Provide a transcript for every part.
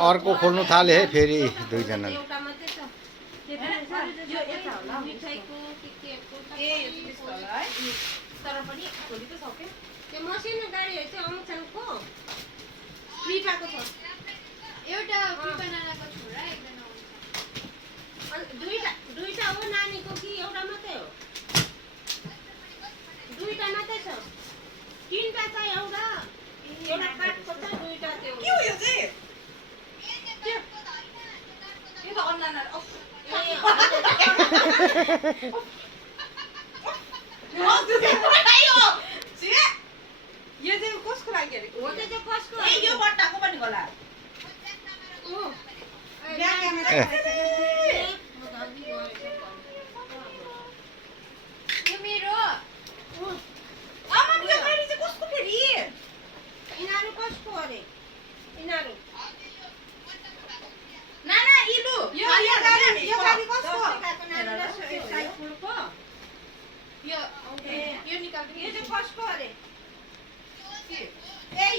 अर्को खोल्नु थाले है फेरि दुईजनाले। मसिनो गाडीहरू चाहिँ आउँछन्को कृपाको छ एउटा कृपा नानाको छोरा एकजना आउँछ। दुईटा हो नानीको कि एउटा मात्रै हो? दुईटा मात्रै छ। तीनटा छ एउटा काठको छ दुईटा त्यो के हो यो चाहिँ? यो त अनलाइन यो चाहिँ कसको लागि हो त त्यो कसको यो बट्टाको पनि होला। यो मेरो आमा यो गाडी चाहिँ कसको फेरि? यिनीहरू कसको अरे यिनीहरू नाना इलु यो गाडी कसको? यो निकाल्नु यो चाहिँ कसको अरे? ए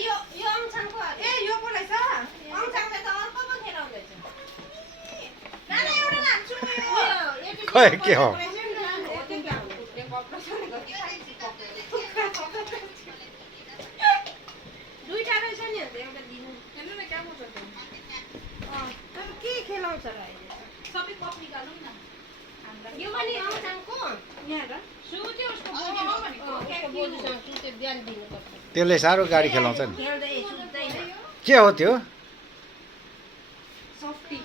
यो आउँछन्को अरे? ए यो पो रहेछ। आउँछन्ले त अर्को पो खेलाउँदैछ। नाना एउटा लान्छु म यो। खै के हो? दुईटा रहेछ नि अन्त एउटा दिनु हेर्नु न क्या मजा छ। तर के खेलाउँछ र अहिले? सबै कप निकालौँ न। यो पनि आउँछन्को यहाँ र सुत्यो उसको बोजूसँग सुत्यो बिहान दिनुपर्छ। त्यसले साह्रो गाडी खेलाउँछ नि। खेल्दै सुत्दैन। के हो त्यो? सफ्टी।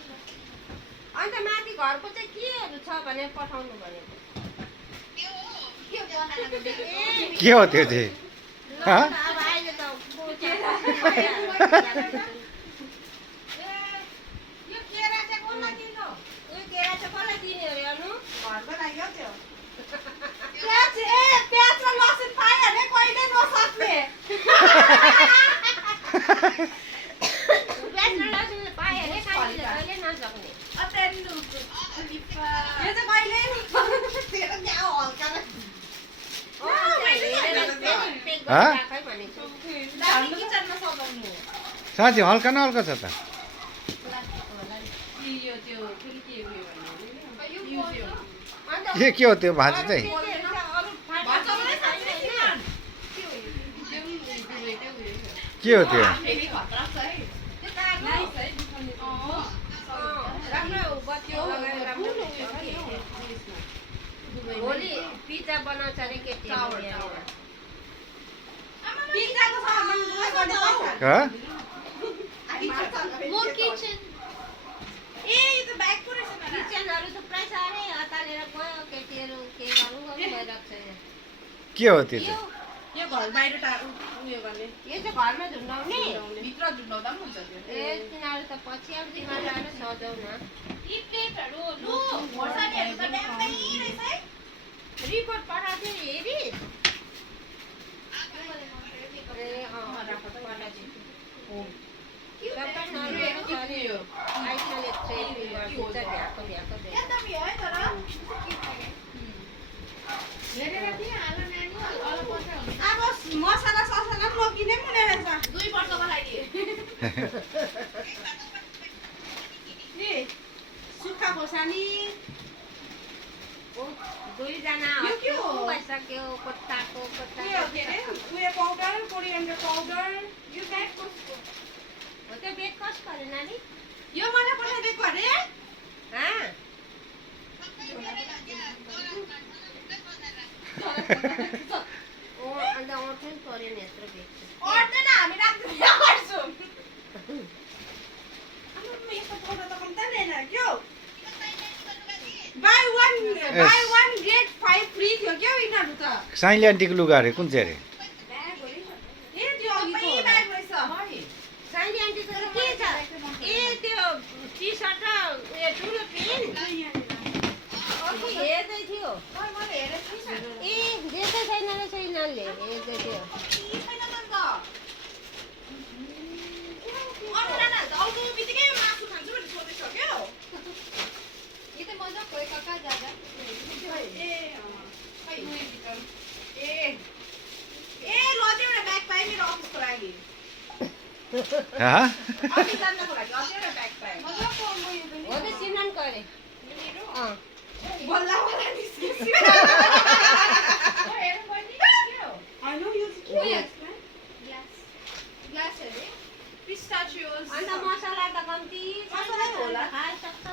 अन्त माथि घरको चाहिँ केहरू छ भने पठाउनु भनेको। के हो त्यो चाहिँ? अब अहिले त यो केरा चाहिँ कसलाई दिनु? यो केरा चाहिँ कसलाई दिने अरे अनु? घरको लागि हो त्यो। प्याज र लसुन पायो भने कहिले नसक्ने। प्याज र लसुन पायो अरे कहिले नसक्ने। यो चाहिँ कहिले तेरो यहाँ हल्का न। दामी किचनमा सजाउनु। साँच्ची हल्का न हल्का छ त। यो त्यो फेरि के उयो के हो त्यो भाजी चाहिँ? के हो त्यो? फेरि खतरा छ है। नाइस है। भोलि पिज्जा बनाउँछ अरे केटीहरूले। पिज्जाको सामान दुवै गर्ने पाउँछ। ह? मोर किचन ए यो त ब्याग पो रहेछ नाना। किचनहरू थुप्रै छ अरे अतालेर गयो केटीहरू के गरौँ भइरहेको छ यहाँ। के हो त्यो चाहिँ? यो घर बाहिर उयो गर्ने यो चाहिँ घरमा झुन्डाउने। भित्र झुन्डाउँदा पनि हुन्छ त्यो। ए तिनीहरू त पछि अब तिमीहरू आएर सजाउ न। यी प्लेटहरू लु खोर्सानीहरू त ड्याम्मै रहेछ है। रिपोर्ट पठाएको थियो हेरी? ए अँ राखो त पठाएको हो। सबै नरिएको छ अरे यो। आइसले ट्रेनिङ गरिदिन्छ भ्याएको भ्याएको क्या दामी है तर। हेरेर दिए हाल नानी अल पर्छ हुन्छ। अब मसला ससला पनि नकिने पनि हुने रहेछ। 2 वर्षको लागि। नि सुक्खा खोर्सानी दुईजना यो के हो? भइसक्यो कोट्टाको कोट्टा। उयो के अरे उयो पाउडर कोरिएन्डर पाउडर यो ब्याग कसको? हो त्यो बेग कसको अरे नानी? यो मलाई पठाइदिएको अरे। हाँ अन्त अँट्नु नि पऱ्यो नि यत्रो बेग चाहिँ। अर्दैन हामी राख्दै यहाँ गर्छौँ। अब यस्तो पाउडर त कम्ता लिएन क्यो? बाई वन गेट 5 फ्री थियो क्या यिनीहरू त। साइली आन्टीको लुगा अरे कुन चाहिँ अरे? ए त्यो अघिको ब्याग रहेछ। साइली आन्टी त के छ? ए त्यो टी सर्ट र उयो ठुलो पेन अर्को हेर्दै थियो। मैले हेरेको थिएँ। ए देख्दै छैन रहेछ यिनीहरूले हेर्दै थियो। आउनु बित्तिकै मासु खान्छु भने सोधेको क्या? यो त मजाको हो कहाँ जाँदा। ए ल चाहिँ एउटा ब्याग पाएँ मेरो अफिसको लागि। हाँ? अघि जान्नको लागि अझै एउटा ब्याग पाएँ मजाको अम्बो यो पनि। हो त सिमरनको अरे अँ बल्ला बल्ला निस्किन्छ। हेर्नु पर्ने के हो होइन, यो चाहिँ के हो उयो। यसमा? ग्लास ग्लास अरे पिस्ताचियोज अन्त मसला त कम्ती मसला होला। खाइसक्छ